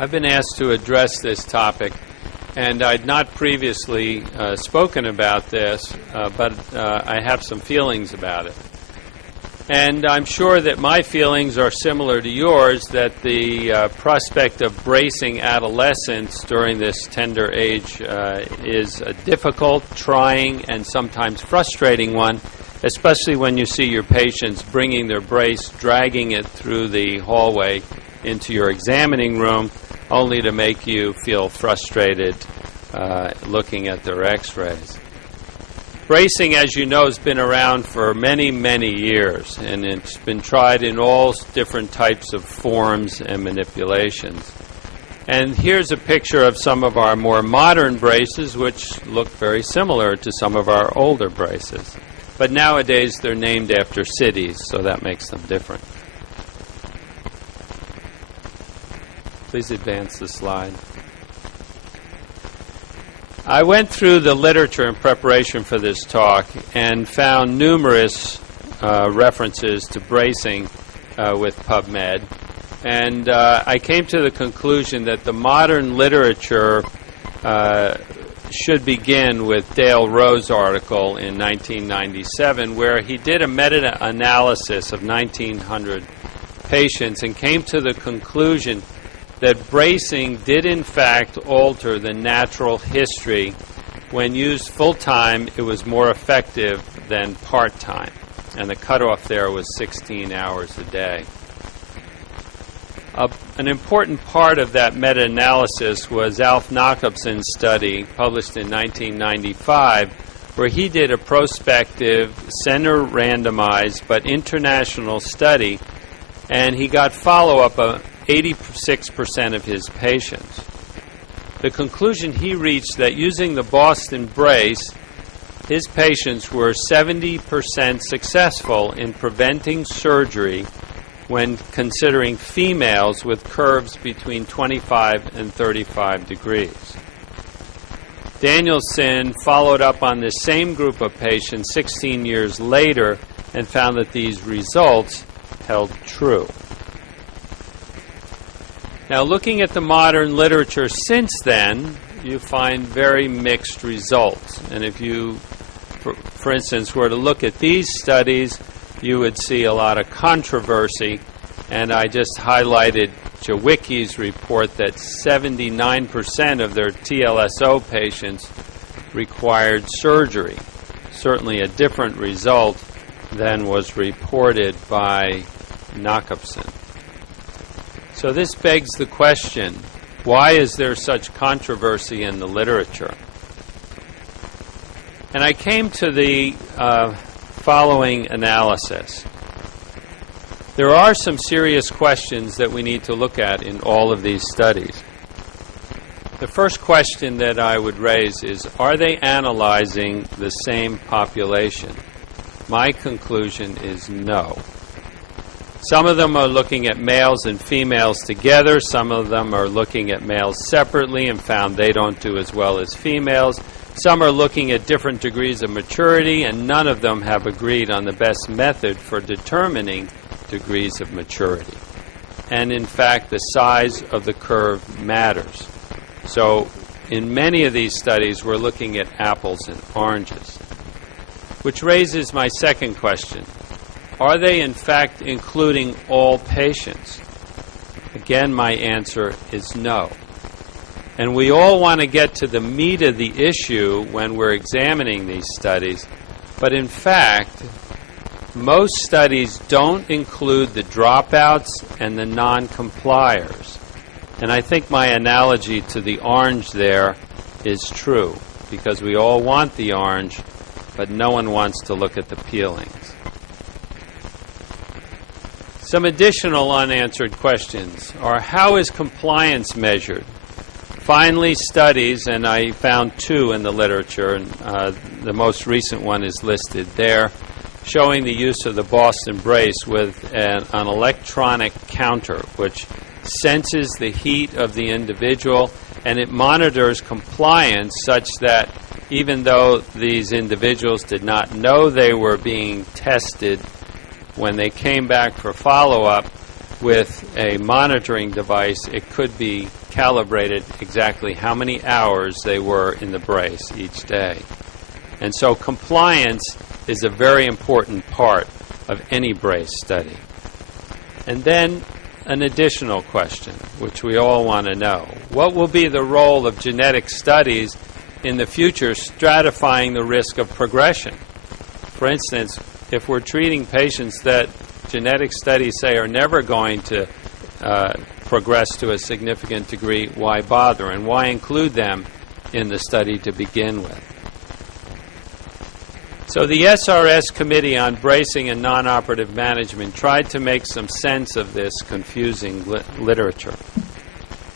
I've been asked to address this topic, and I'd not previously spoken about this, but I have some feelings about it. And I'm sure that my feelings are similar to yours, that the prospect of bracing adolescents during this tender age is a difficult, trying, and sometimes frustrating one, especially when you see your patients bringing their brace, dragging it through the hallway into your examining room, only to make you feel frustrated looking at their x-rays. Bracing, as you know, has been around for many, many years, and it's been tried in all different types of forms and manipulations. And here's a picture of some of our more modern braces, which look very similar to some of our older braces. But nowadays they're named after cities, so that makes them different. Please advance the slide. I went through the literature in preparation for this talk and found numerous references to bracing with PubMed. And I came to the conclusion that the modern literature should begin with Dale Rowe's article in 1997, where he did a meta-analysis of 1,900 patients and came to the conclusion that bracing did in fact alter the natural history. When used full-time, it was more effective than part-time, and the cutoff there was 16 hours a day. An important part of that meta-analysis was Alf Jacobson's study, published in 1995, where he did a prospective, center-randomized, but international study, and he got follow-up of 86% of his patients. The conclusion he reached that using the Boston brace, his patients were 70% successful in preventing surgery when considering females with curves between 25 and 35 degrees. Danielson followed up on this same group of patients 16 years later and found that these results held true. Now, looking at the modern literature since then, you find very mixed results. And if you, for instance, were to look at these studies, you would see a lot of controversy. And I just highlighted Jawicki's report that 79% of their TLSO patients required surgery. Certainly a different result than was reported by Jacobson. So this begs the question, why is there such controversy in the literature? And I came to the following analysis. There are some serious questions that we need to look at in all of these studies. The first question that I would raise is, are they analyzing the same population? My conclusion is no. Some of them are looking at males and females together. Some of them are looking at males separately and found they don't do as well as females. Some are looking at different degrees of maturity, and none of them have agreed on the best method for determining degrees of maturity. And in fact, the size of the curve matters. So in many of these studies, we're looking at apples and oranges, which raises my second question. Are they in fact including all patients? Again, my answer is no. And we all want to get to the meat of the issue when we're examining these studies, but in fact, most studies don't include the dropouts and the non-compliers. And I think my analogy to the orange there is true, because we all want the orange, but no one wants to look at the peelings. Some additional unanswered questions are, how is compliance measured? Finally, studies, and I found two in the literature, and the most recent one is listed there, showing the use of the Boston brace with an electronic counter, which senses the heat of the individual, and it monitors compliance such that even though these individuals did not know they were being tested, when they came back for follow-up, with a monitoring device, it could be calibrated exactly how many hours they were in the brace each day. And so compliance is a very important part of any brace study. And then an additional question, which we all want to know. What will be the role of genetic studies in the future stratifying the risk of progression? For instance, if we're treating patients that genetic studies say are never going to progress to a significant degree, why bother? And why include them in the study to begin with? So the SRS Committee on Bracing and Non-Operative Management tried to make some sense of this confusing literature.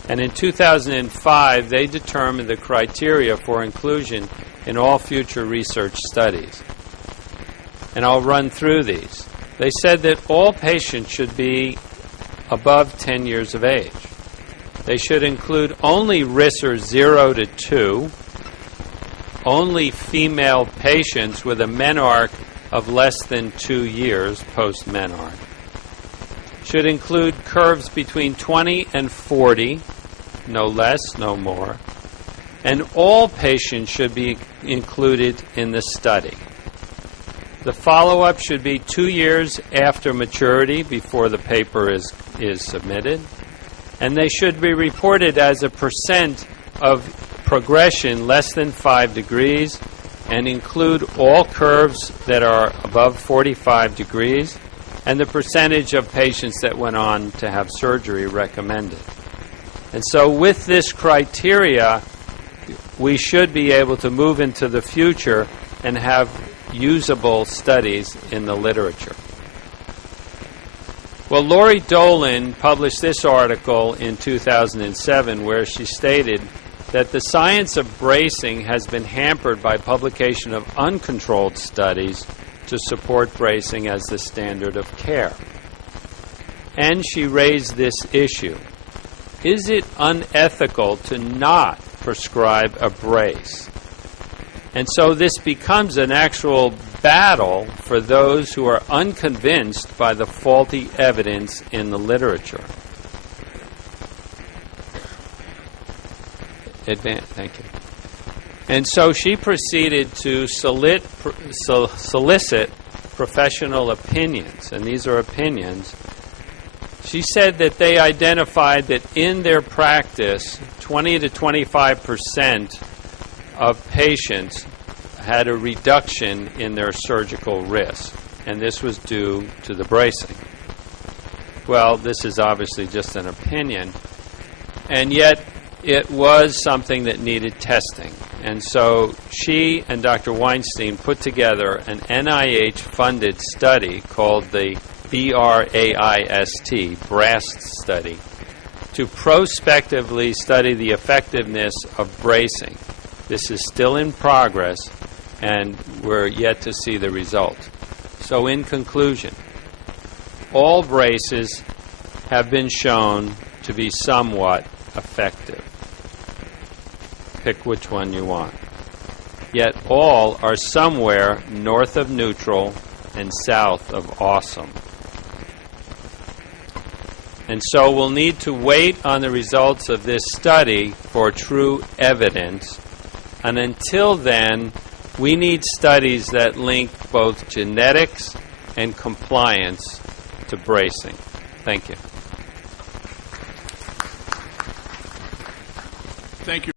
And in 2005, they determined the criteria for inclusion in all future research studies. And I'll run through these. They said that all patients should be above 10 years of age. They should include only RISR 0 to 2, only female patients with a menarche of less than 2 years post-menarche. Should include curves between 20 and 40, no less, no more. And all patients should be included in the study. The follow-up should be 2 years after maturity before the paper is submitted. And they should be reported as a percent of progression less than 5 degrees and include all curves that are above 45 degrees and the percentage of patients that went on to have surgery recommended. And so with this criteria, we should be able to move into the future and have usable studies in the literature. Well, Lori Dolan published this article in 2007 where she stated that the science of bracing has been hampered by publication of uncontrolled studies to support bracing as the standard of care. And she raised this issue. Is it unethical to not prescribe a brace? And so this becomes an actual battle for those who are unconvinced by the faulty evidence in the literature. Thank you. And so she proceeded to solicit professional opinions, and these are opinions. She said that they identified that in their practice, 20 to 25% of patients had a reduction in their surgical risk, and this was due to the bracing. Well, this is obviously just an opinion, and yet it was something that needed testing. And so she and Dr. Weinstein put together an NIH-funded study called the BRAIST study to prospectively study the effectiveness of bracing. This is still in progress, and we're yet to see the result. So in conclusion, all braces have been shown to be somewhat effective. Pick which one you want. Yet all are somewhere north of neutral and south of awesome. And so we'll need to wait on the results of this study for true evidence. And until then, we need studies that link both genetics and compliance to bracing. Thank you. Thank you.